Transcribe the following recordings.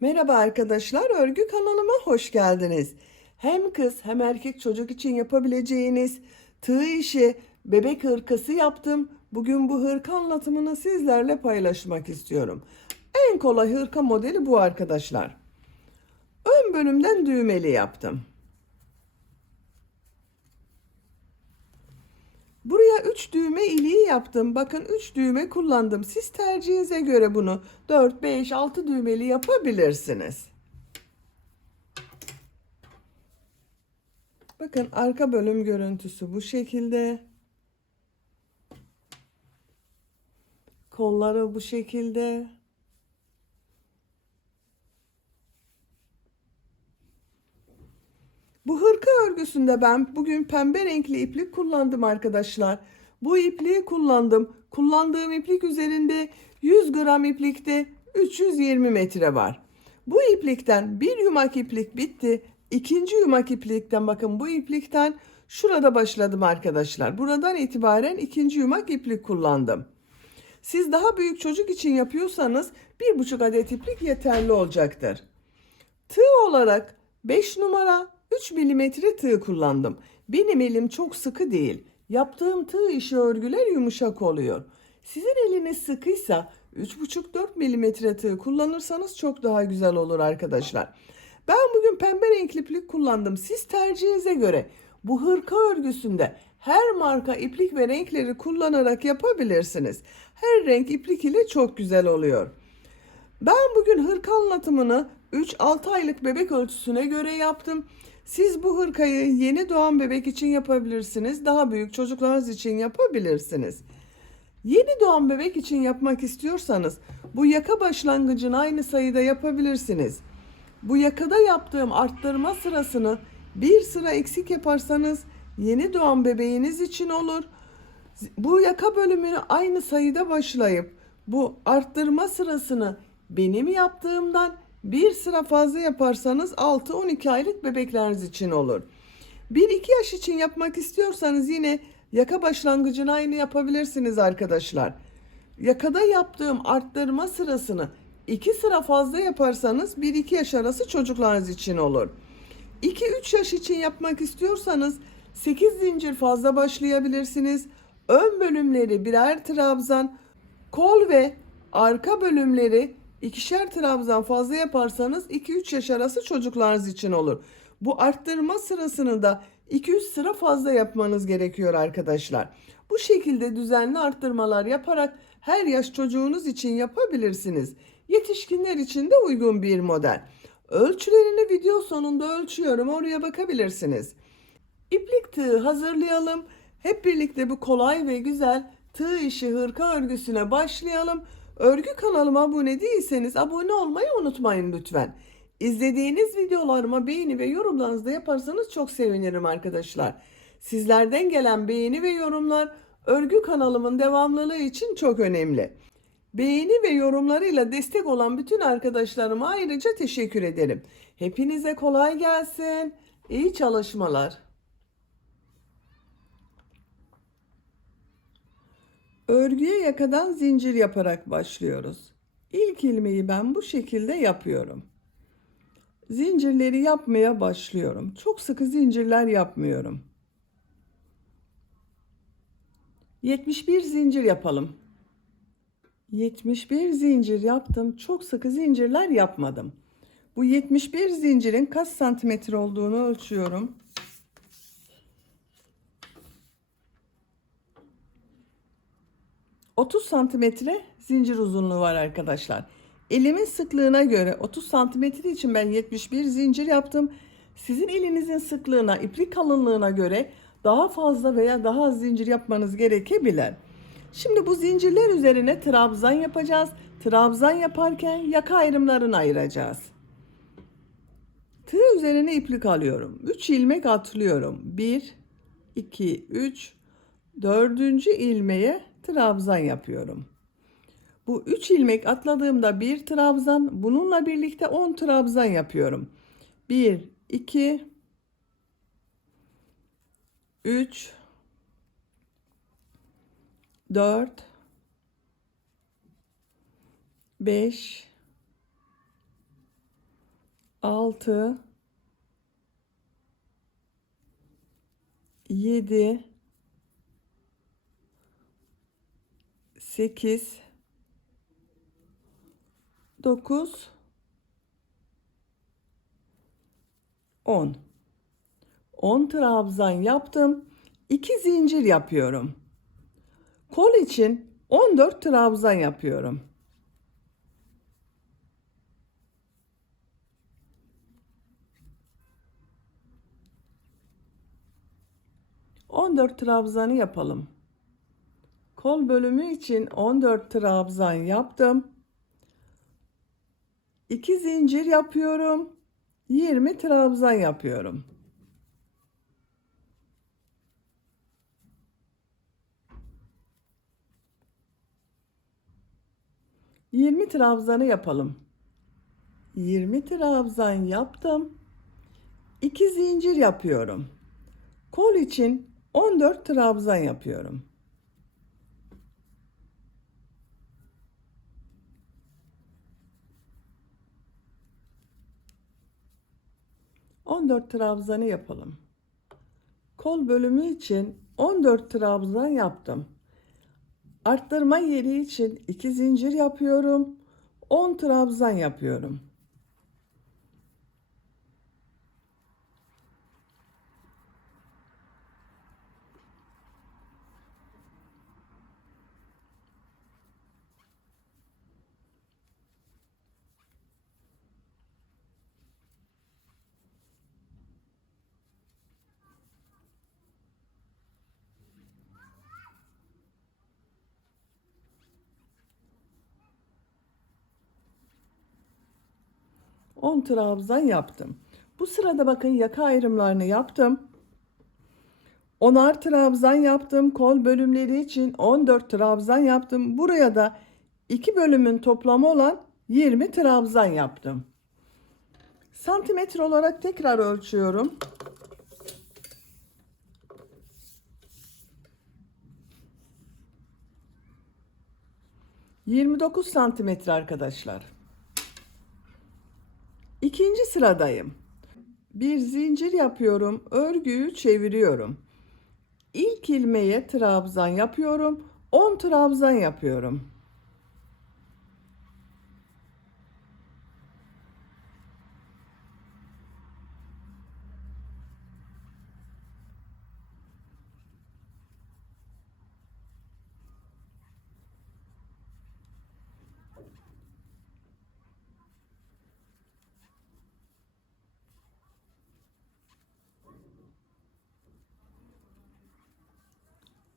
Merhaba arkadaşlar, örgü kanalıma hoş geldiniz. Hem kız hem erkek çocuk için yapabileceğiniz tığ işi bebek hırkası yaptım. Bugün bu hırka anlatımını sizlerle paylaşmak istiyorum. En kolay hırka modeli bu arkadaşlar. Ön bölümden düğmeli yaptım. Buraya 3 düğme iliği yaptım. Bakın 3 düğme kullandım. Siz tercihinize göre bunu 4, 5, 6 düğmeli yapabilirsiniz. Bakın arka bölüm görüntüsü bu şekilde. Kolları bu şekilde. Bu hırka örgüsünde ben bugün pembe renkli iplik kullandım arkadaşlar. Bu ipliği kullandım. Kullandığım iplik üzerinde 100 gram iplikte 320 metre var. Bu iplikten bir yumak iplik bitti. İkinci yumak iplikten bakın bu iplikten şurada başladım arkadaşlar. Buradan itibaren ikinci yumak iplik kullandım. Siz daha büyük çocuk için yapıyorsanız 1,5 adet iplik yeterli olacaktır. Tığ olarak 5 numara 3 milimetre tığ kullandım. Benim elim çok sıkı değil. Yaptığım tığ işi örgüler yumuşak oluyor. Sizin eliniz sıkıysa 3,5-4 milimetre tığ kullanırsanız çok daha güzel olur arkadaşlar. Ben bugün pembe renkli iplik kullandım. Siz tercihinize göre bu hırka örgüsünde her marka iplik ve renkleri kullanarak yapabilirsiniz. Her renk iplik ile çok güzel oluyor. Ben bugün hırka anlatımını 3-6 aylık bebek ölçüsüne göre yaptım. Siz bu hırkayı yeni doğan bebek için yapabilirsiniz. Daha büyük çocuklarınız için yapabilirsiniz. Yeni doğan bebek için yapmak istiyorsanız bu yaka başlangıcını aynı sayıda yapabilirsiniz. Bu yakada yaptığım arttırma sırasını bir sıra eksik yaparsanız yeni doğan bebeğiniz için olur. Bu yaka bölümünü aynı sayıda başlayıp bu arttırma sırasını benim yaptığımdan bir sıra fazla yaparsanız 6-12 aylık bebekleriniz için olur. 1-2 yaş için yapmak istiyorsanız yine yaka başlangıcını aynı yapabilirsiniz arkadaşlar. Yakada yaptığım arttırma sırasını 2 sıra fazla yaparsanız 1-2 yaş arası çocuklarınız için olur. 2-3 yaş için yapmak istiyorsanız 8 zincir fazla başlayabilirsiniz. Ön bölümleri birer trabzan, kol ve arka bölümleri ikişer trabzan fazla yaparsanız 2-3 yaş arası çocuklarınız için olur. Bu arttırma sırasını da 2-3 sıra fazla yapmanız gerekiyor arkadaşlar. Bu şekilde düzenli arttırmalar yaparak her yaş çocuğunuz için yapabilirsiniz. Yetişkinler için de uygun bir model. Örgülerini video sonunda ölçüyorum. Oraya bakabilirsiniz. İplik tığı hazırlayalım. Hep birlikte bu kolay ve güzel tığ işi hırka örgüsüne başlayalım. Örgü kanalıma abone değilseniz abone olmayı unutmayın lütfen. İzlediğiniz videolarıma beğeni ve yorumlarınızı da yaparsanız çok sevinirim arkadaşlar. Sizlerden gelen beğeni ve yorumlar örgü kanalımın devamlılığı için çok önemli. Beğeni ve yorumlarıyla destek olan bütün arkadaşlarıma ayrıca teşekkür ederim. Hepinize kolay gelsin. İyi çalışmalar. Örgüye yakadan zincir yaparak başlıyoruz. İlk ilmeği ben bu şekilde yapıyorum. Zincirleri yapmaya başlıyorum. Çok sıkı zincirler yapmıyorum. 71 zincir yapalım. 71 zincir yaptım. Çok sıkı zincirler yapmadım. Bu 71 zincirin kaç santimetre olduğunu ölçüyorum. 30 santimetre zincir uzunluğu var arkadaşlar. Elimin sıklığına göre 30 santimetre için ben 71 zincir yaptım. Sizin elinizin sıklığına, iplik kalınlığına göre daha fazla veya daha az zincir yapmanız gerekebilir. Şimdi bu zincirler üzerine trabzan yapacağız. Trabzan yaparken yaka ayrımlarını ayıracağız. Tığ üzerine iplik alıyorum. 3 ilmek atlıyorum. 1, 2, 3, 4. ilmeğe trabzan yapıyorum. Bu 3 ilmek atladığımda bir trabzan, bununla birlikte 10 trabzan yapıyorum. 1, 2, 3, 4, 5, 6, 7, 8, 9, 10. 10 trabzan yaptım. 2 zincir yapıyorum. Kol için 14 trabzan yapıyorum. 14 trabzanı yapalım. Kol bölümü için 14 trabzan yaptım. 2 zincir yapıyorum. 20 trabzan yapıyorum. Yirmi trabzanı yapalım. 20 trabzan yaptım. 2 zincir yapıyorum. Kol için 14 trabzan yapıyorum. 14 trabzanı yapalım. Kol bölümü için 14 trabzan yaptım. Arttırma yeri için 2 zincir yapıyorum. 10 trabzan yapıyorum. 10 trabzan yaptım. Bu sırada bakın yaka ayrımlarını yaptım. 10'ar trabzan yaptım. Kol bölümleri için 14 trabzan yaptım. Buraya da 2 bölümün toplamı olan 20 trabzan yaptım. Santimetre olarak tekrar ölçüyorum. 29 santimetre arkadaşlar. İkinci sıradayım. Bir zincir yapıyorum. Örgüyü çeviriyorum. İlk ilmeğe trabzan yapıyorum. 10 trabzan yapıyorum.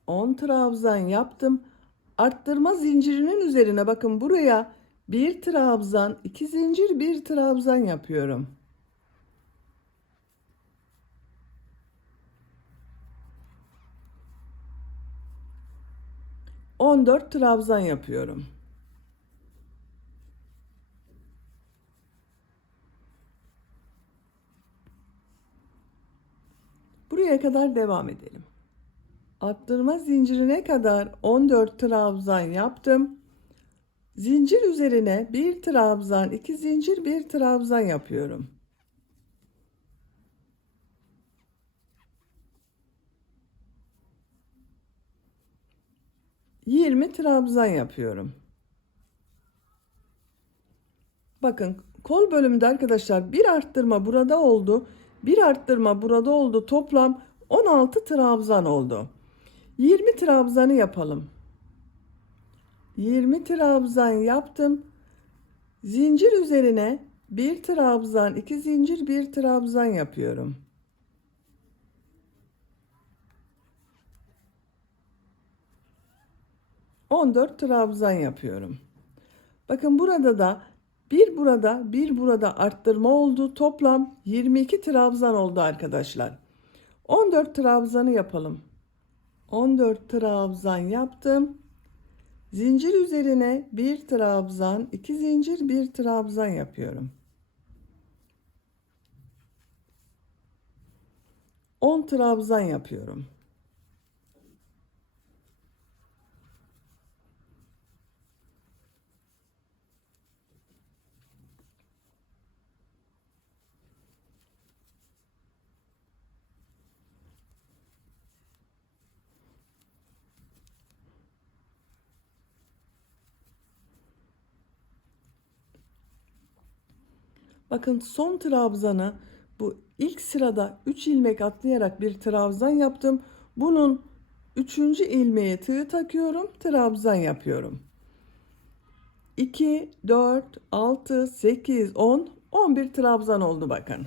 On trabzan yaptım. Arttırma zincirinin üzerine bakın buraya bir trabzan, iki zincir, bir trabzan yapıyorum. 14 trabzan yapıyorum. Buraya kadar devam edelim. Arttırma zincirine kadar 14 trabzan yaptım. Zincir üzerine bir trabzan, iki zincir, bir trabzan yapıyorum. 20 trabzan yapıyorum. Bakın kol bölümünde arkadaşlar bir arttırma burada oldu. Bir arttırma burada oldu. Toplam 16 trabzan oldu. 20 trabzanı yapalım. 20 trabzan yaptım. Zincir üzerine bir trabzan, iki zincir, bir trabzan yapıyorum. 14 trabzan yapıyorum. Bakın burada da bir burada arttırma oldu. Toplam 22 trabzan oldu arkadaşlar. 14 trabzanı yapalım. 14 trabzan yaptım. Zincir üzerine bir trabzan, iki zincir, bir trabzan yapıyorum. 10 trabzan yapıyorum. Bakın son trabzanı bu ilk sırada 3 ilmek atlayarak bir trabzan yaptım. Bunun 3. ilmeğe tığ takıyorum, trabzan yapıyorum. 2, 4, 6, 8, 10, 11 trabzan oldu bakın.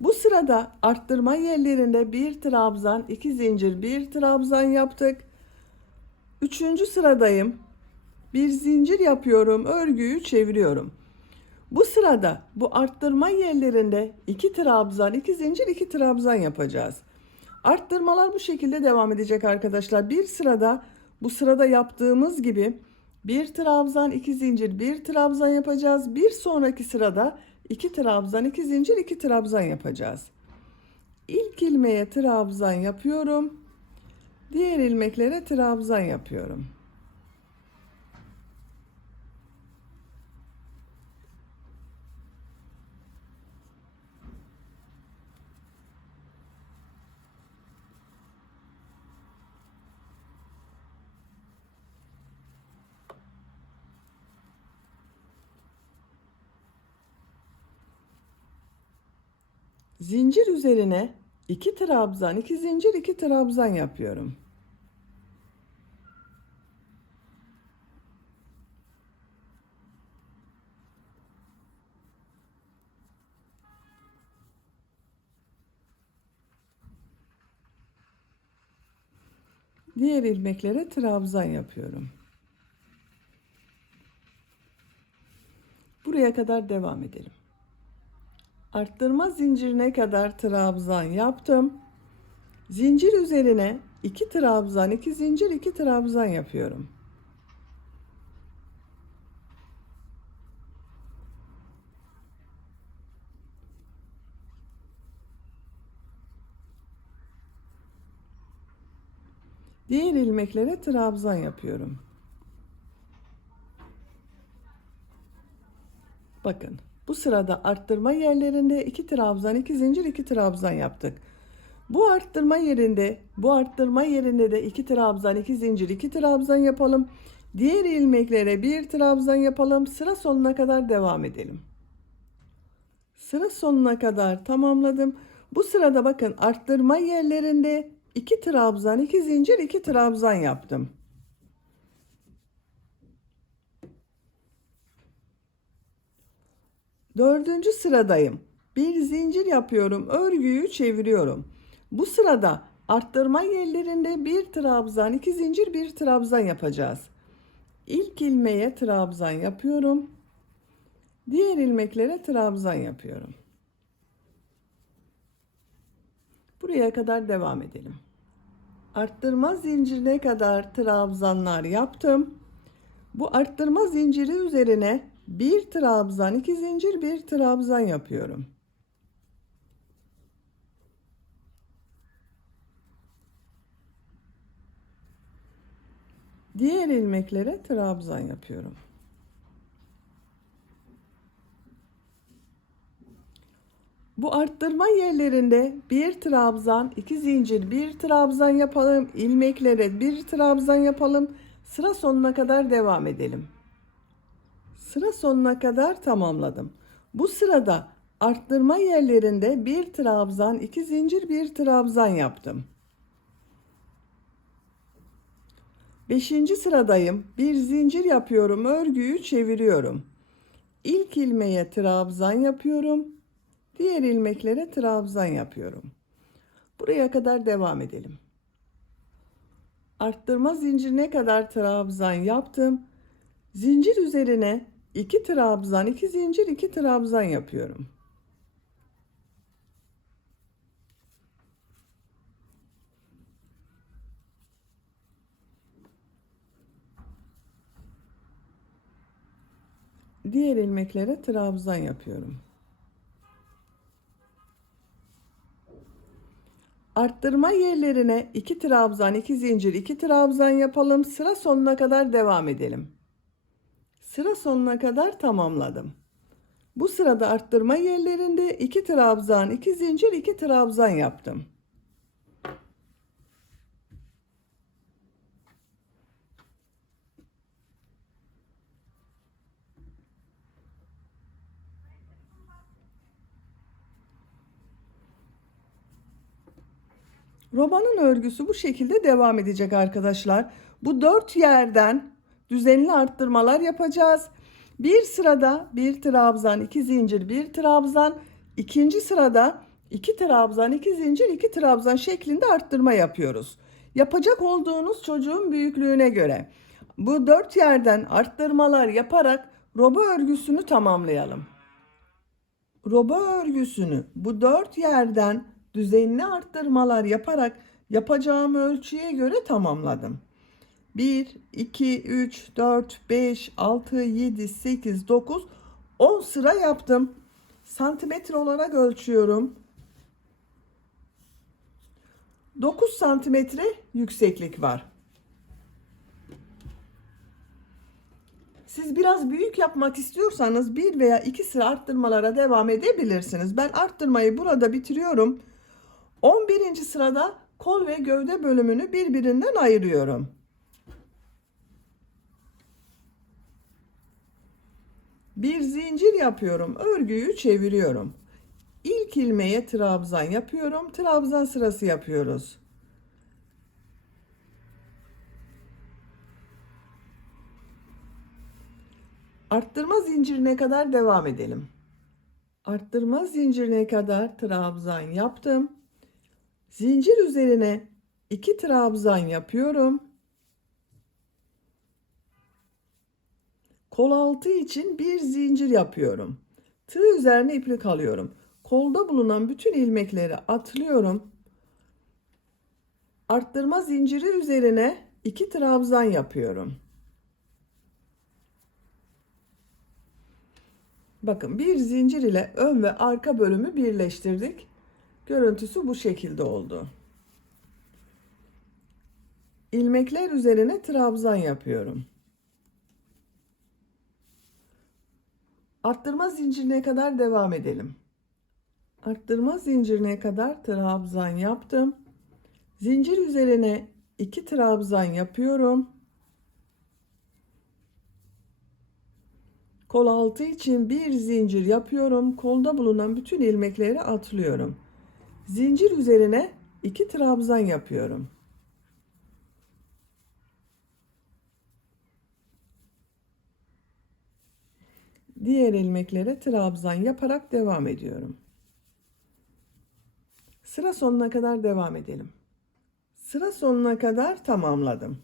Bu sırada arttırma yerlerinde bir trabzan, 2 zincir, bir trabzan yaptık. 3. sıradayım. Bir zincir yapıyorum, örgüyü çeviriyorum. Bu sırada bu arttırma yerlerinde 2 trabzan, 2 zincir, 2 trabzan yapacağız. Arttırmalar bu şekilde devam edecek arkadaşlar. Bir sırada bu sırada yaptığımız gibi bir trabzan, 2 zincir, bir trabzan yapacağız. Bir sonraki sırada 2 trabzan, 2 zincir, 2 trabzan yapacağız. İlk ilmeğe trabzan yapıyorum. Diğer ilmeklere trabzan yapıyorum. Zincir üzerine 2 trabzan, 2 zincir, 2 trabzan yapıyorum. Diğer ilmeklere trabzan yapıyorum. Buraya kadar devam edelim. Arttırma zincirine kadar trabzan yaptım. Zincir üzerine 2 trabzan, 2 zincir, 2 trabzan yapıyorum. Diğer ilmeklere trabzan yapıyorum. Bakın, bu sırada arttırma yerlerinde 2 trabzan, 2 zincir, 2 trabzan yaptık. Bu arttırma yerinde de 2 trabzan, 2 zincir, 2 trabzan yapalım. Diğer ilmeklere bir trabzan yapalım. Sıra sonuna kadar devam edelim. Sıra sonuna kadar tamamladım. Bu sırada bakın arttırma yerlerinde 2 trabzan, 2 zincir, 2 trabzan yaptım. Dördüncü sıradayım. Bir zincir yapıyorum, örgüyü çeviriyorum. Bu sırada arttırma yerlerinde bir trabzan, 2 zincir, bir trabzan yapacağız. İlk ilmeğe trabzan yapıyorum. Diğer ilmeklere trabzan yapıyorum. Buraya kadar devam edelim. Arttırma zincirine kadar trabzanlar yaptım. Bu arttırma zinciri üzerine bir trabzan, 2 zincir, bir trabzan yapıyorum. Diğer ilmeklere trabzan yapıyorum. Bu arttırma yerlerinde bir trabzan, 2 zincir, bir trabzan yapalım. İlmeklere bir trabzan yapalım. Sıra sonuna kadar devam edelim. Sıra sonuna kadar tamamladım. Bu sırada arttırma yerlerinde bir trabzan, 2 zincir, bir trabzan yaptım. 5. sıradayım. Bir zincir yapıyorum, örgüyü çeviriyorum. İlk ilmeğe trabzan yapıyorum. Diğer ilmeklere trabzan yapıyorum. Buraya kadar devam edelim. Arttırma zincirine kadar trabzan yaptım. Zincir üzerine 2 trabzan, 2 zincir, 2 trabzan yapıyorum. Diğer ilmeklere trabzan yapıyorum. Arttırma yerlerine 2 trabzan, 2 zincir, 2 trabzan yapalım. Sıra sonuna kadar devam edelim. Sıra sonuna kadar tamamladım. Bu sırada arttırma yerlerinde 2 trabzan, 2 zincir, 2 trabzan yaptım. Robanın örgüsü bu şekilde devam edecek arkadaşlar. Bu 4 yerden düzenli arttırmalar yapacağız. Bir sırada bir trabzan, 2 zincir, bir trabzan, ikinci sırada 2 trabzan, 2 zincir, 2 trabzan şeklinde arttırma yapıyoruz. Yapacak olduğunuz çocuğun büyüklüğüne göre bu 4 yerden arttırmalar yaparak roba örgüsünü tamamlayalım. Roba örgüsünü bu 4 yerden düzenli arttırmalar yaparak yapacağım ölçüye göre tamamladım. 1, 2, 3, 4, 5, 6, 7, 8, 9, 10 sıra yaptım. Santimetre olarak ölçüyorum. 9 santimetre yükseklik var. Siz biraz büyük yapmak istiyorsanız 1 veya 2 sıra arttırmalara devam edebilirsiniz. Ben arttırmayı burada bitiriyorum. 11. sırada kol ve gövde bölümünü birbirinden ayırıyorum. Bir zincir yapıyorum. Örgüyü çeviriyorum. İlk ilmeğe trabzan yapıyorum. Trabzan sırası yapıyoruz. Arttırma zincirine kadar devam edelim. Arttırma zincirine kadar trabzan yaptım. Zincir üzerine 2 trabzan yapıyorum. Kol altı için bir zincir yapıyorum. Tığ üzerine iplik alıyorum. Kolda bulunan bütün ilmekleri atlıyorum. Arttırma zinciri üzerine 2 trabzan yapıyorum. Bakın bir zincir ile ön ve arka bölümü birleştirdik. Görüntüsü bu şekilde oldu. İlmekler üzerine trabzan yapıyorum. Arttırma zincirine kadar devam edelim. Arttırma zincirine kadar trabzan yaptım. Zincir üzerine 2 trabzan yapıyorum. Kol altı için bir zincir yapıyorum. Kolda bulunan bütün ilmekleri atlıyorum. Zincir üzerine 2 trabzan yapıyorum. Diğer ilmeklere trabzan yaparak devam ediyorum. Sıra sonuna kadar devam edelim. Sıra sonuna kadar tamamladım.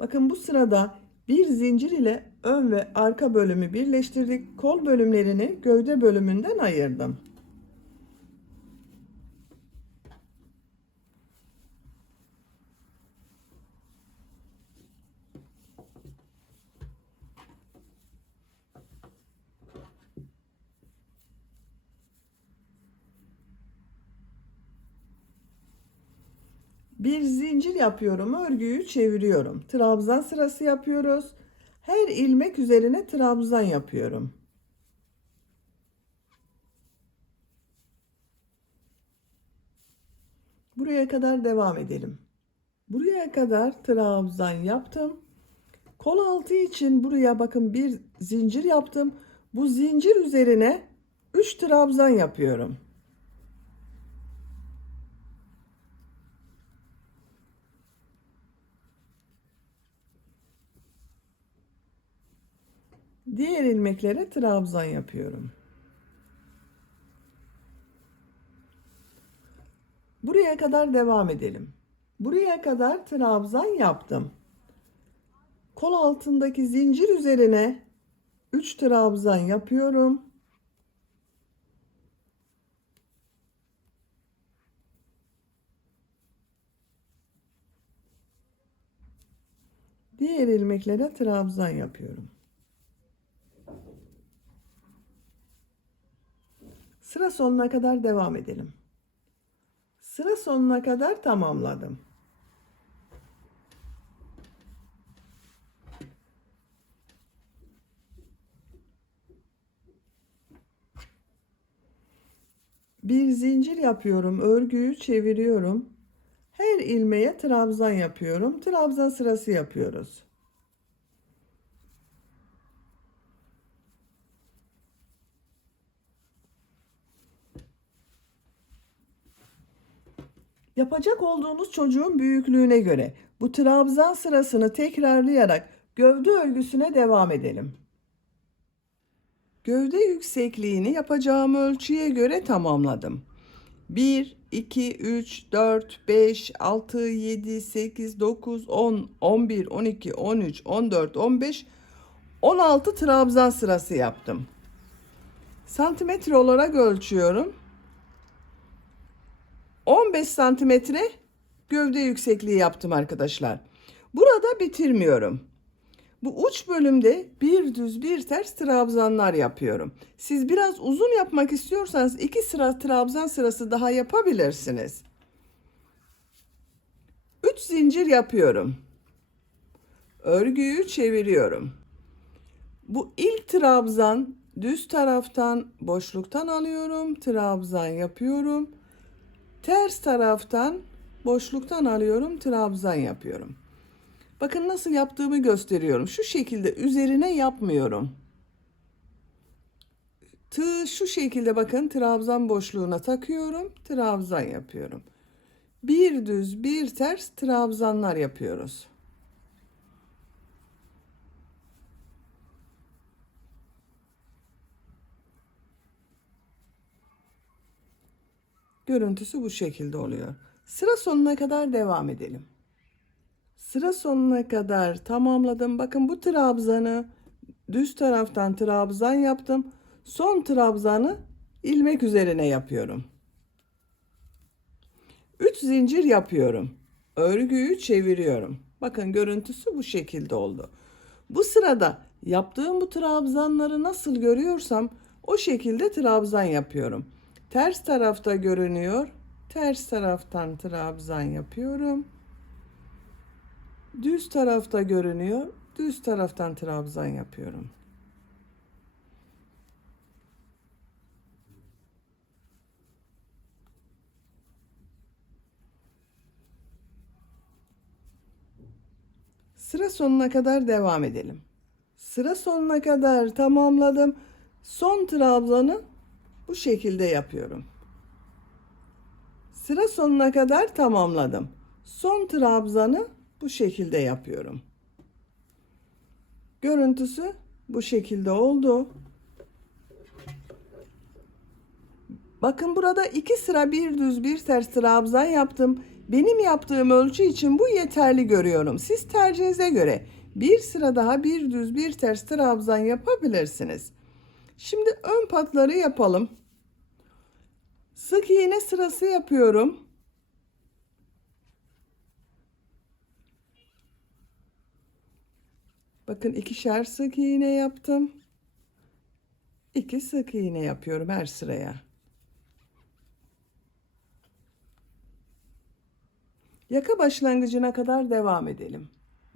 Bakın bu sırada bir zincir ile ön ve arka bölümü birleştirdik. Kol bölümlerini gövde bölümünden ayırdım. Bir zincir yapıyorum, örgüyü çeviriyorum. Trabzan sırası yapıyoruz. Her ilmek üzerine trabzan yapıyorum. Buraya kadar devam edelim. Buraya kadar trabzan yaptım. Kol altı için buraya bakın bir zincir yaptım. Bu zincir üzerine 3 trabzan yapıyorum. Diğer ilmeklere trabzan yapıyorum. Buraya kadar devam edelim. Buraya kadar trabzan yaptım. Kol altındaki zincir üzerine 3 trabzan yapıyorum. Diğer ilmeklere trabzan yapıyorum. Sıra sonuna kadar devam edelim. Sıra sonuna kadar tamamladım. Bir zincir yapıyorum, örgüyü çeviriyorum. Her ilmeğe trabzan yapıyorum. Trabzan sırası yapıyoruz. Yapacak olduğunuz çocuğun büyüklüğüne göre bu trabzan sırasını tekrarlayarak gövde örgüsüne devam edelim. Gövde yüksekliğini yapacağım ölçüye göre tamamladım. 1, 2, 3, 4, 5, 6, 7, 8, 9, 10, 11, 12, 13, 14, 15, 16 trabzan sırası yaptım. Santimetre olarak ölçüyorum. 15 santimetre gövde yüksekliği yaptım arkadaşlar. Burada bitirmiyorum. Bu uç bölümde bir düz bir ters trabzanlar yapıyorum. Siz biraz uzun yapmak istiyorsanız 2 sıra trabzan sırası daha yapabilirsiniz. 3 zincir yapıyorum. Örgüyü çeviriyorum. Bu ilk trabzan düz taraftan boşluktan alıyorum. Trabzan yapıyorum. Ters taraftan boşluktan alıyorum. Trabzan yapıyorum. Bakın nasıl yaptığımı gösteriyorum. Şu şekilde üzerine yapmıyorum. Tığ şu şekilde bakın trabzan boşluğuna takıyorum. Trabzan yapıyorum. Bir düz bir ters trabzanlar yapıyoruz. Görüntüsü bu şekilde oluyor. Sıra sonuna kadar devam edelim. Sıra sonuna kadar tamamladım. Bakın bu trabzanı düz taraftan trabzan yaptım. Son trabzanı ilmek üzerine yapıyorum. 3 zincir yapıyorum. Örgüyü çeviriyorum. Bakın görüntüsü bu şekilde oldu. Bu sırada yaptığım bu trabzanları nasıl görüyorsam o şekilde trabzan yapıyorum. Ters tarafta görünüyor. Ters taraftan trabzan yapıyorum. Düz tarafta görünüyor. Düz taraftan trabzan yapıyorum. Sıra sonuna kadar devam edelim. Sıra sonuna kadar tamamladım. Son trabzanı bu şekilde yapıyorum. Sıra sonuna kadar tamamladım. Son trabzanı bu şekilde yapıyorum. Görüntüsü bu şekilde oldu. Bakın burada 2 sıra bir düz bir ters trabzan yaptım. Benim yaptığım ölçü için bu yeterli görüyorum. Siz tercihinize göre bir sıra daha bir düz bir ters trabzan yapabilirsiniz. Şimdi ön patları yapalım. Sık iğne sırası yapıyorum. Bakın ikişer sık iğne yaptım. 2 sık iğne yapıyorum her sıraya. Yaka başlangıcına kadar devam edelim.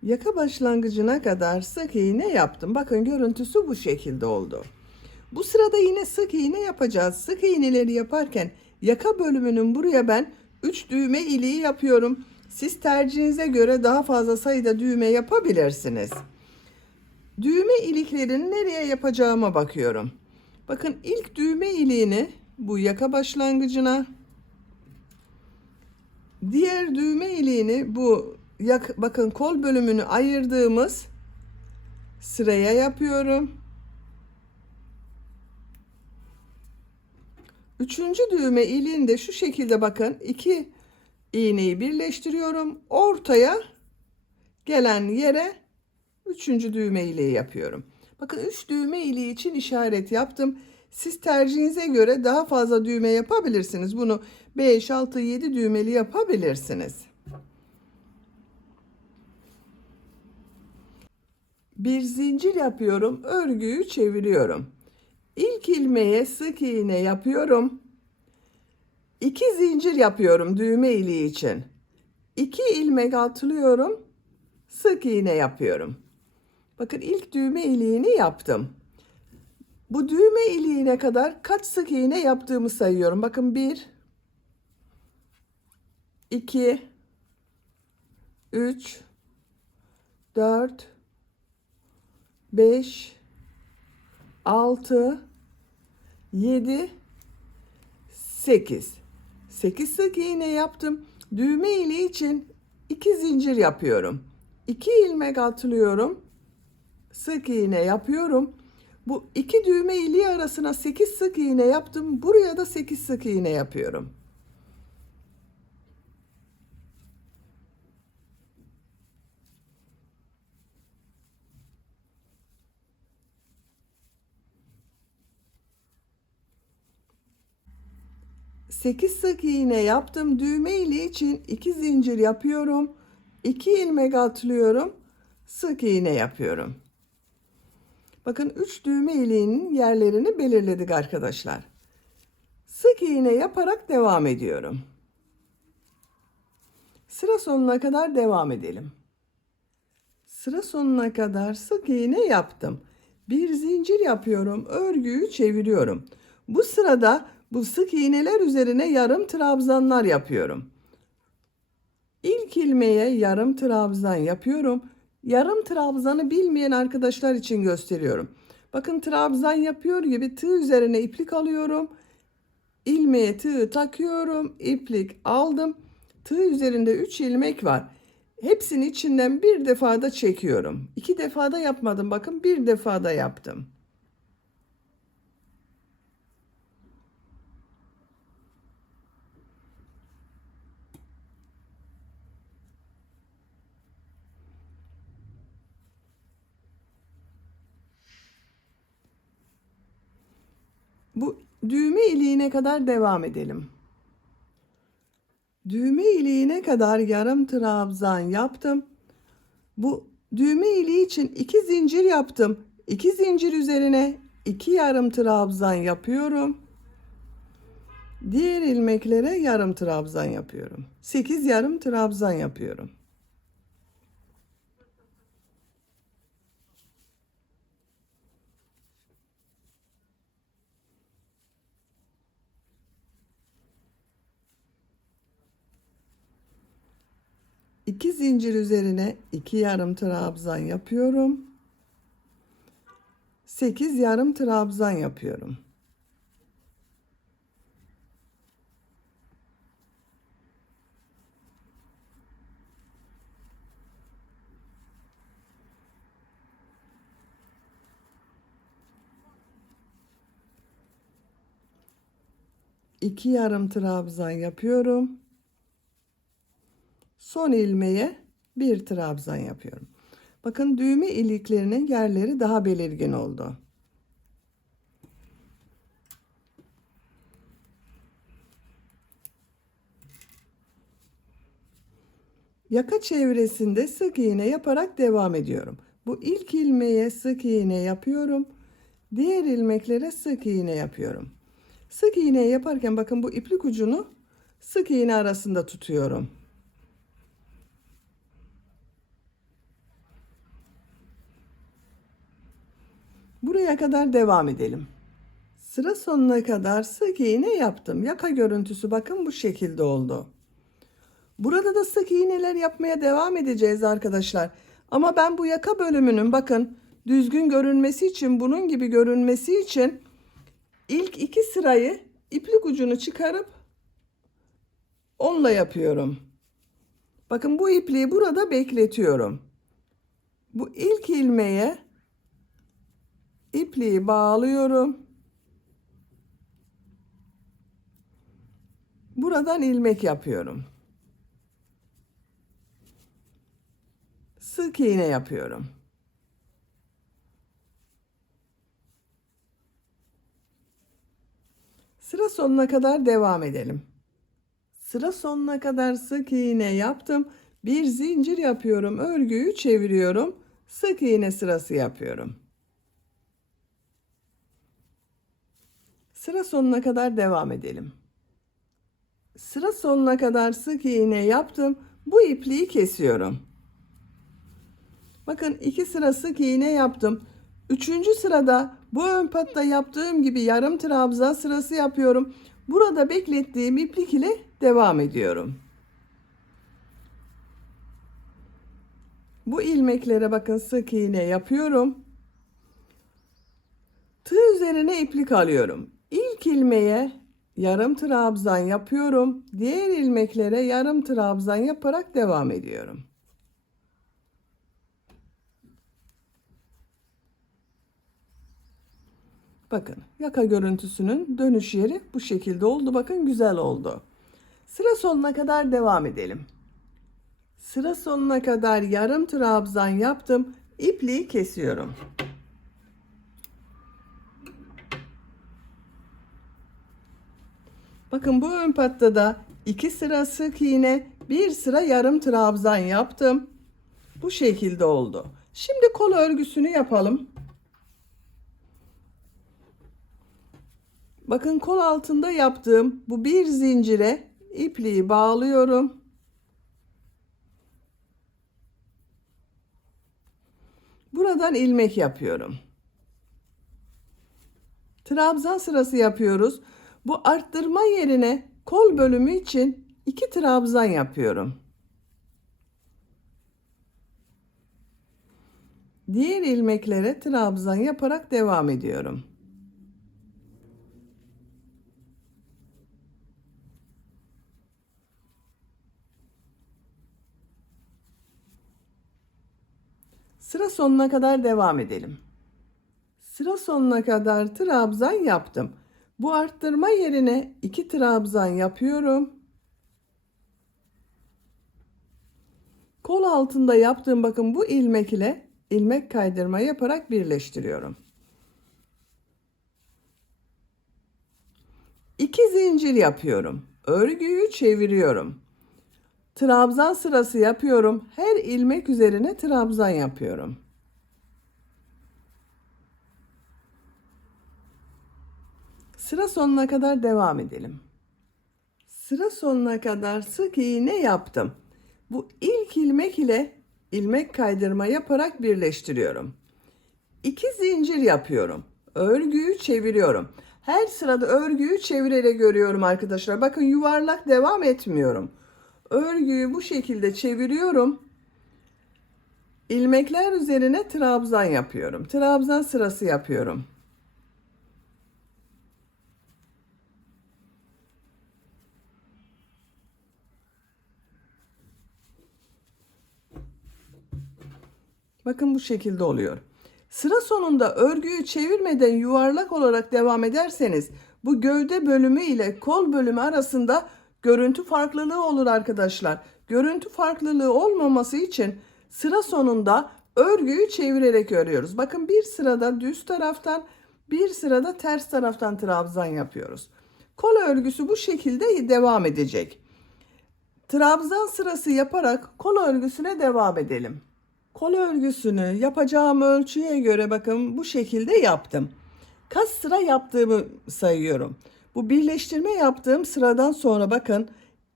Yaka başlangıcına kadar sık iğne yaptım. Bakın görüntüsü bu şekilde oldu. Bu sırada yine sık iğne yapacağız. Sık iğneleri yaparken yaka bölümünün buraya ben 3 düğme iliği yapıyorum. Siz tercihinize göre daha fazla sayıda düğme yapabilirsiniz. Düğme iliklerini nereye yapacağıma bakıyorum. Bakın ilk düğme iliğini bu yaka başlangıcına, diğer düğme iliğini bu bakın kol bölümünü ayırdığımız sıraya yapıyorum. Üçüncü düğme iliğini de şu şekilde bakın 2 iğneyi birleştiriyorum. Ortaya gelen yere üçüncü düğme iliği yapıyorum. Bakın 3 düğme iliği için işaret yaptım. Siz tercihinize göre daha fazla düğme yapabilirsiniz. Bunu 5, 6, 7 düğmeli yapabilirsiniz. Bir zincir yapıyorum. Örgüyü çeviriyorum. İlk ilmeğe sık iğne yapıyorum. 2 zincir yapıyorum düğme iliği için. 2 ilmek atlıyorum. Sık iğne yapıyorum. Bakın ilk düğme iliğini yaptım. Bu düğme iliğine kadar kaç sık iğne yaptığımı sayıyorum. Bakın 1, 2, 3, 4, 5, 6, 7, 8. 8 sık iğne yaptım. Düğme iliği için 2 zincir yapıyorum. 2 ilmek atlıyorum. Sık iğne yapıyorum. Bu iki düğme iliği arasına 8 sık iğne yaptım. Buraya da 8 sık iğne yapıyorum. Sekiz sık iğne yaptım. Düğme iliği için 2 zincir yapıyorum. 2 ilmek atlıyorum. Sık iğne yapıyorum. Bakın 3 düğme iliğinin yerlerini belirledik arkadaşlar. Sık iğne yaparak devam ediyorum. Sıra sonuna kadar devam edelim. Sıra sonuna kadar sık iğne yaptım. Bir zincir yapıyorum. Örgüyü çeviriyorum. Bu sırada bu sık iğneler üzerine yarım trabzanlar yapıyorum. İlk ilmeğe yarım trabzan yapıyorum. Yarım trabzanı bilmeyen arkadaşlar için gösteriyorum. Bakın trabzan yapıyor gibi tığ üzerine iplik alıyorum. İlmeğe tığ takıyorum. İplik aldım. Tığ üzerinde 3 ilmek var. Hepsini içinden bir defada çekiyorum. 2 defada yapmadım. Bakın bir defada yaptım. Bu düğme iliğine kadar devam edelim. Düğme iliğine kadar yarım trabzan yaptım. Bu düğme iliği için 2 zincir yaptım. 2 zincir üzerine 2 yarım trabzan yapıyorum. Diğer ilmeklere yarım trabzan yapıyorum. 8 yarım trabzan yapıyorum. İki zincir üzerine 2 yarım trabzan yapıyorum. 8 yarım trabzan yapıyorum. İki yarım trabzan yapıyorum. Son ilmeğe bir trabzan yapıyorum. Bakın düğme iliklerinin yerleri daha belirgin oldu. Yaka çevresinde sık iğne yaparak devam ediyorum. Bu ilk ilmeğe sık iğne yapıyorum. Diğer ilmeklere sık iğne yapıyorum. Sık iğne yaparken bakın bu iplik ucunu sık iğne arasında tutuyorum. Buraya kadar devam edelim. Sıra sonuna kadar sık iğne yaptım. Yaka görüntüsü bakın bu şekilde oldu. Burada da sık iğneler yapmaya devam edeceğiz arkadaşlar. Ama ben bu yaka bölümünün bakın düzgün görünmesi için, bunun gibi görünmesi için ilk 2 sırayı iplik ucunu çıkarıp onunla yapıyorum. Bakın bu ipliği burada bekletiyorum. Bu ilk ilmeğe ipliği bağlıyorum. Buradan ilmek yapıyorum. Sık iğne yapıyorum. Sıra sonuna kadar devam edelim. Sıra sonuna kadar sık iğne yaptım. Bir zincir yapıyorum. Örgüyü çeviriyorum. Sık iğne sırası yapıyorum. Sıra sonuna kadar devam edelim. Sıra sonuna kadar sık iğne yaptım. Bu ipliği kesiyorum. Bakın 2 sıra sık iğne yaptım. 3. sırada bu ön patta yaptığım gibi yarım trabzan sırası yapıyorum. Burada beklettiğim iplik ile devam ediyorum. Bu ilmeklere bakın sık iğne yapıyorum. Tığ üzerine iplik alıyorum. İlk ilmeğe yarım trabzan yapıyorum. Diğer ilmeklere yarım trabzan yaparak devam ediyorum. Bakın yaka görüntüsünün dönüş yeri bu şekilde oldu. Bakın güzel oldu. Sıra sonuna kadar devam edelim. Sıra sonuna kadar yarım trabzan yaptım. İpliği kesiyorum. Bakın bu ön pattada 2 sıra sık iğne, 1 sıra yarım trabzan yaptım. Bu şekilde oldu. Şimdi kol örgüsünü yapalım. Bakın kol altında yaptığım bu bir zincire ipliği bağlıyorum. Buradan ilmek yapıyorum. Trabzan sırası yapıyoruz. Bu arttırma yerine kol bölümü için 2 trabzan yapıyorum. Diğer ilmeklere trabzan yaparak devam ediyorum. Sıra sonuna kadar devam edelim. Sıra sonuna kadar trabzan yaptım. Bu arttırma yerine 2 trabzan yapıyorum. Kol altında yaptığım bakın bu ilmek ile ilmek kaydırma yaparak birleştiriyorum. 2 zincir yapıyorum. Örgüyü çeviriyorum. Trabzan sırası yapıyorum. Her ilmek üzerine trabzan yapıyorum. Sıra sonuna kadar devam edelim. Sıra sonuna kadar sık iğne yaptım. Bu ilk ilmek ile ilmek kaydırma yaparak birleştiriyorum. 2 zincir yapıyorum. Örgüyü çeviriyorum. Her sırada örgüyü çevirerek örüyorum arkadaşlar. Bakın yuvarlak devam etmiyorum. Örgüyü bu şekilde çeviriyorum. İlmekler üzerine trabzan yapıyorum. Trabzan sırası yapıyorum. Bakın bu şekilde oluyor. Sıra sonunda örgüyü çevirmeden yuvarlak olarak devam ederseniz bu gövde bölümü ile kol bölümü arasında görüntü farklılığı olur arkadaşlar. Görüntü farklılığı olmaması için sıra sonunda örgüyü çevirerek örüyoruz. Bakın bir sırada düz taraftan, bir sırada ters taraftan trabzan yapıyoruz. Kol örgüsü bu şekilde devam edecek. Trabzan sırası yaparak kol örgüsüne devam edelim. Kol örgüsünü yapacağım ölçüye göre bakın bu şekilde yaptım. Kaç sıra yaptığımı sayıyorum. Bu birleştirme yaptığım sıradan sonra bakın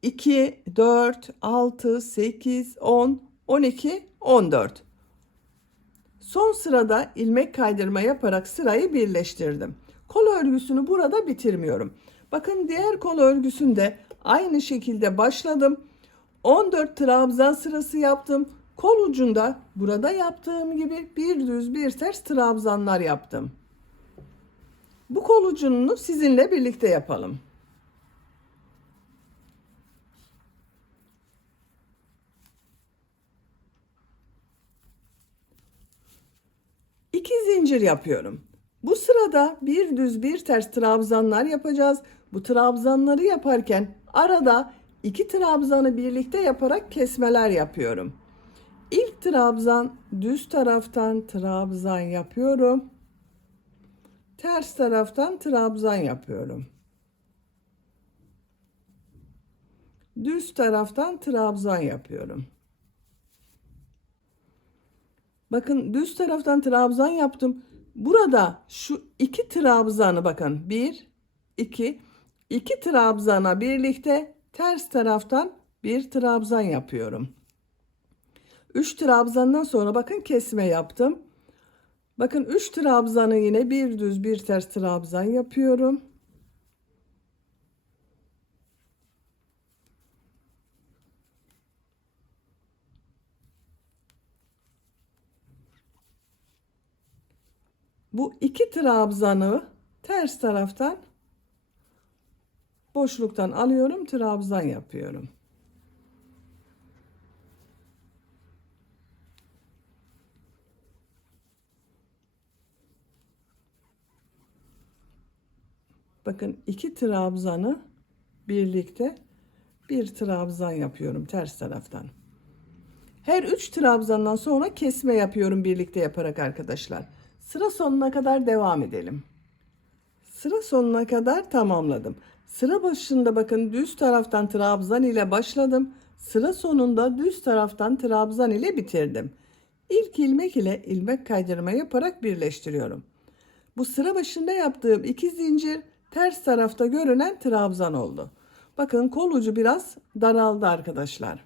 2, 4, 6, 8, 10, 12, 14. Son sırada ilmek kaydırma yaparak sırayı birleştirdim. Kol örgüsünü burada bitirmiyorum. Bakın diğer kol örgüsünde aynı şekilde başladım. 14 trabzan sırası yaptım. Kol ucunda burada yaptığım gibi bir düz bir ters trabzanlar yaptım. Bu kol ucunu sizinle birlikte yapalım. 2 zincir yapıyorum. Bu sırada bir düz bir ters trabzanlar yapacağız. Bu trabzanları yaparken arada 2 trabzanı birlikte yaparak kesmeler yapıyorum. İlk trabzan düz taraftan trabzan yapıyorum. Ters taraftan trabzan yapıyorum. Düz taraftan trabzan yapıyorum. Bakın düz taraftan trabzan yaptım. Burada şu 2 trabzanı bakın 1, 2, 2 trabzana birlikte ters taraftan bir trabzan yapıyorum. 3 trabzandan sonra bakın kesme yaptım. Bakın 3 trabzanı yine bir düz bir ters trabzan yapıyorum. Bu 2 trabzanı ters taraftan Boşluktan alıyorum, trabzan yapıyorum. Bakın 2 trabzanı birlikte bir trabzan yapıyorum ters taraftan. Her 3 trabzandan sonra kesme yapıyorum birlikte yaparak arkadaşlar. Sıra sonuna kadar devam edelim. Sıra sonuna kadar tamamladım. Sıra başında bakın düz taraftan trabzan ile başladım. Sıra sonunda düz taraftan trabzan ile bitirdim. İlk ilmek ile ilmek kaydırma yaparak birleştiriyorum. Bu sıra başında yaptığım 2 zincir ters tarafta görünen trabzan oldu. Bakın kol ucu biraz daraldı arkadaşlar.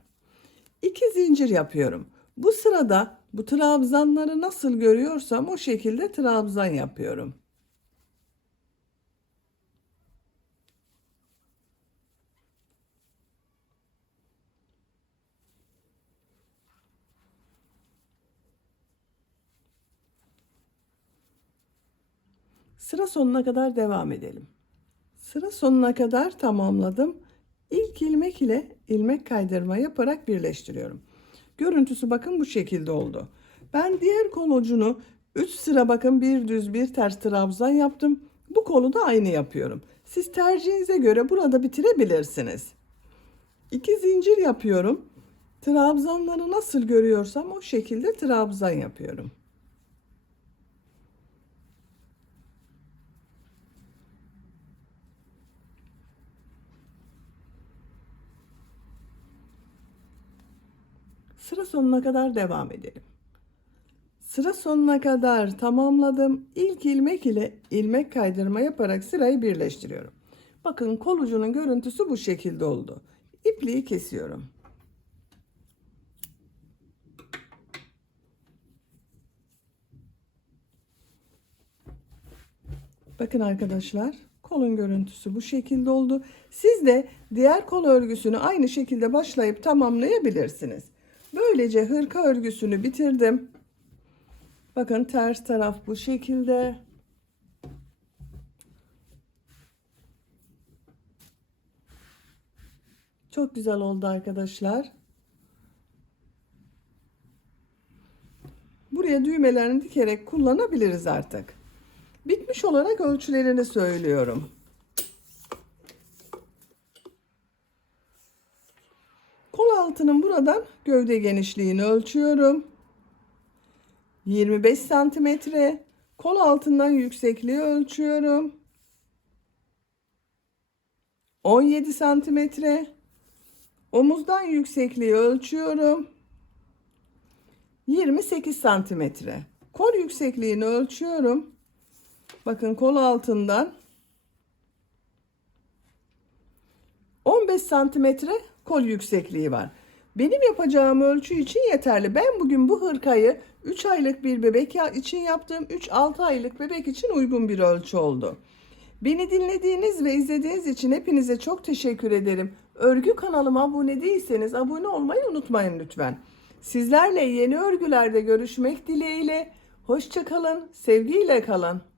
2 zincir yapıyorum. Bu sırada bu trabzanları nasıl görüyorsam o şekilde trabzan yapıyorum. Sıra sonuna kadar devam edelim. Sıra sonuna kadar tamamladım. İlk ilmek ile ilmek kaydırma yaparak birleştiriyorum. Görüntüsü bakın bu şekilde oldu. Ben diğer kol ucunu 3 sıra bakın bir düz bir ters trabzan yaptım. Bu kolu da aynı yapıyorum. Siz tercihinize göre burada bitirebilirsiniz. 2 zincir yapıyorum. Trabzanları nasıl görüyorsam o şekilde trabzan yapıyorum. Sıra sonuna kadar devam edelim. Sıra sonuna kadar tamamladım. İlk ilmek ile ilmek kaydırma yaparak sırayı birleştiriyorum. Bakın kol ucunun görüntüsü bu şekilde oldu. İpliği kesiyorum. Bakın arkadaşlar, kolun görüntüsü bu şekilde oldu. Siz de diğer kol örgüsünü aynı şekilde başlayıp tamamlayabilirsiniz. Böylece hırka örgüsünü bitirdim. Bakın ters taraf bu şekilde. Çok güzel oldu arkadaşlar. Buraya düğmelerini dikerek kullanabiliriz artık. Bitmiş olarak ölçülerini söylüyorum. Kol altının buradan gövde genişliğini ölçüyorum. 25 santimetre. Kol altından yüksekliği ölçüyorum. 17 santimetre. Omuzdan yüksekliği ölçüyorum. 28 santimetre. Kol yüksekliğini ölçüyorum. Bakın kol altından 15 santimetre kol yüksekliği var. Benim yapacağım ölçü için yeterli. Ben bugün bu hırkayı 3 aylık bir bebek için yaptım. 3-6 aylık bebek için uygun bir ölçü oldu. Beni dinlediğiniz ve izlediğiniz için hepinize çok teşekkür ederim. Örgü kanalıma abone değilseniz abone olmayı unutmayın lütfen. Sizlerle yeni örgülerde görüşmek dileğiyle. Hoşça kalın, sevgiyle kalın.